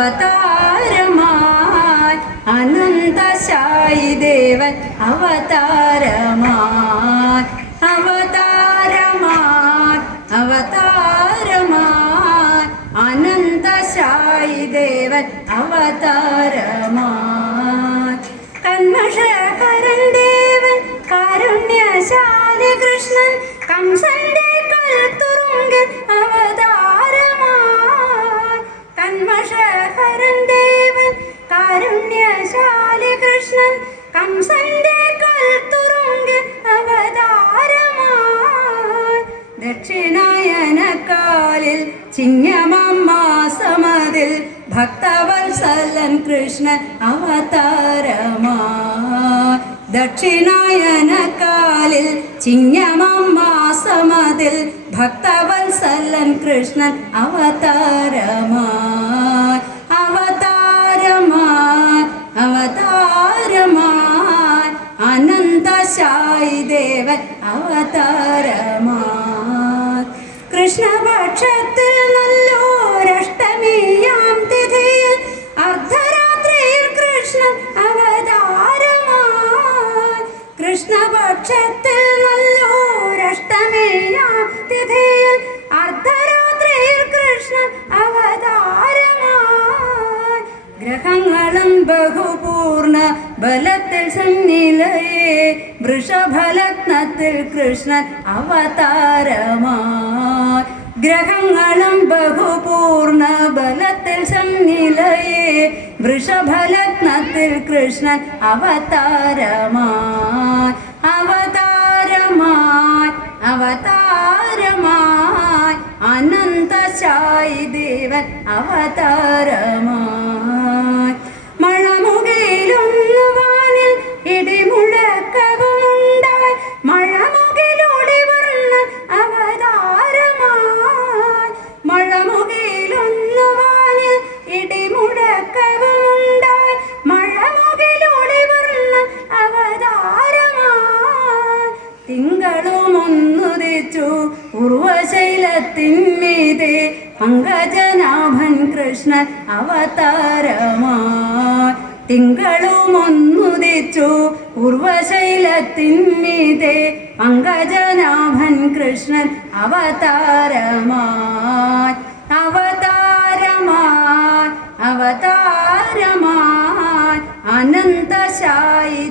അവതാരമായി അനന്തശായി ദേവൻ അവതാരമായി അവതാരമായി അവതാരമായി അനന്തശായി ദേവൻ അവതാരമായി ദേവൻ കംസന്റെ കൽത്തുറുങ്ക് അവതാരമായി ദക്ഷിണായനക്കാലിൽ ചിങ്ങമാസമതിൽ ഭക്തവത്സലൻ കൃഷ്ണൻ അവതാരമായി ദക്ഷിണായനക്കാലിൽ ചിങ്ങമാസമതിൽ ഭക്തവത്സലൻ കൃഷ്ണൻ അവതാരമായി അനന്തശായി ദേവൻ അവതാരമാ കൃഷ്ണപക്ഷത്തിൽ നല്ലോരഷ്ടമിയാം തിഥിയിൽ അർദ്ധരാത്രിയിൽ കൃഷ്ണൻ അവതാരമാ കൃഷ്ണപക്ഷത്തിൽ നല്ലോരഷ്ടമിയാം തിഥിയിൽ അർദ്ധരാത്രിയിൽ കൃഷ്ണൻ അവതാരമാ ഗ്രഹങ്ങളും ബഹുപൂർണ ബലത്തിൽ സന്നിലയെ വൃഷഭലഗ്നത്തിൽ കൃഷ്ണൻ അവതാരമായി. ഗ്രഹങ്ങളും ബഹുപൂർണ ബലത്തിൽ സംനിലയേ വൃഷഭലഗ്നത്തിൽ കൃഷ്ണൻ അവതാരമായി. അവതാരമായി അവതാരമായി. അനന്തശായി ദേവൻ അവതാരമായി. ഉർവശൈലത്തിന്മീതെ പങ്കജനാഭൻ കൃഷ്ണൻ അവതാരമാ തിങ്കളും ഒന്നുദിച്ചു ഉർവശൈലത്തിന്മീതെ പങ്കജനാഭൻ കൃഷ്ണൻ അവതാരമാ അവതാരമാ അവതാരമാ അനന്തശായി